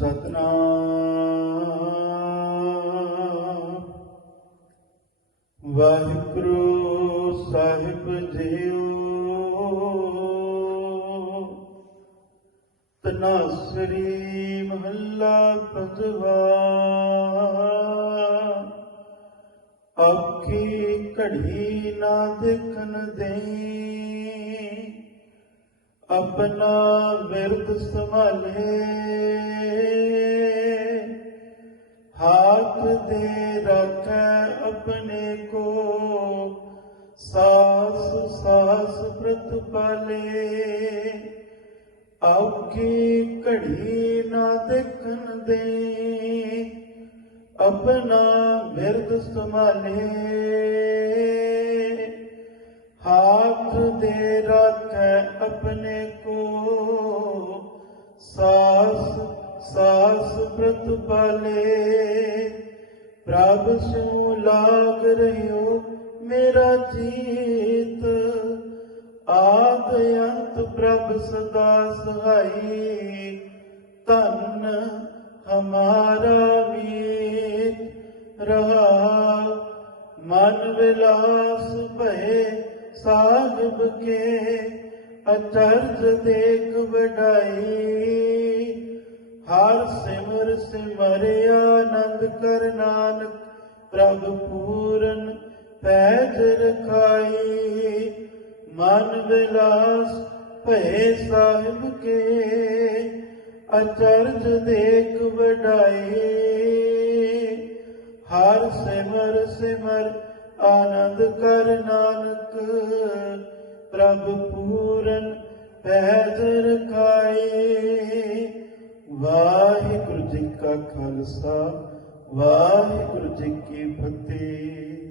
ਸਤਨਾਮ। ਵਾਹਿਗੁਰੂ ਸਾਹਿਬ JIO. ਤਨਾਸਰੀ ਮਹੱਲਾ ਪੰਜਵਾ ਅੱਖੀ ਘੜੀ ਨਾ ਦੇਖਣ ਦੇ ਆਪਣਾ ਵਿਰਦ ਸੰਭਾਲੇ। ਹਾਥ ਦੇ ਰੱਖੈ ਆਪਣੇ ਕੋ। ਸਾਸ ਸਾਸ ਪ੍ਰਤਪਾਲੇ ਔਖੀ ਘੜੀ ਨਾ ਦੇਖਣ ਦੇ। ਆਪਣਾ ਵਿਰਦ ਸੰਭਾਲੇ। ਦੇ ਰੱਖੈ ਆਪਣੇ ਕੋ। ਸਾਸ ਸਾਸ ਪ੍ਰਤਪਾਲੇ ਪ੍ਰਭ ਸੂ ਲਾਗ ਰਹਿਓ ਮੇਰਾ ਜੀਤ। ਆਦ ਅੰਤ ਪ੍ਰਭ ਸਦਾ ਸਹਾਈ। ਧਨ ਹਮਾਰਾ ਮੀਤ ਰਹਾ ਮਨ ਵਿਲਾਸ ਸਾਹਿਬ ਕੇ ਅਚਰਜ ਦੇਖ ਵਡਾਈ। ਹਰ ਸਿਮਰ ਸਿਮਰਿ ਆਨੰਦ ਕਰ ਨਾਨਕ, ਪ੍ਰਭ ਪੂਰਨ ਪੈਜ ਰਖਾਈ। ਮਨ ਵਿਲਾਸ ਭਏ ਸਾਹਿਬ ਕੇ ਅਚਰਜ ਦੇਖ ਵਡਾਈ। ਹਰ ਸਿਮਰ ਸਿਮਰ ਆਨੰਦ ਕਰ ਨਾਨਕ ਪ੍ਰਭ ਪੂਰਨ ਪੈਜ ਰਖਾਈ ਵਾਹਿਗੁਰੂ ਜੀ ਕਾ ਖਾਲਸਾ ਵਾਹਿਗੁਰੂ ਜੀ ਕੀ ਫਤਿਹ।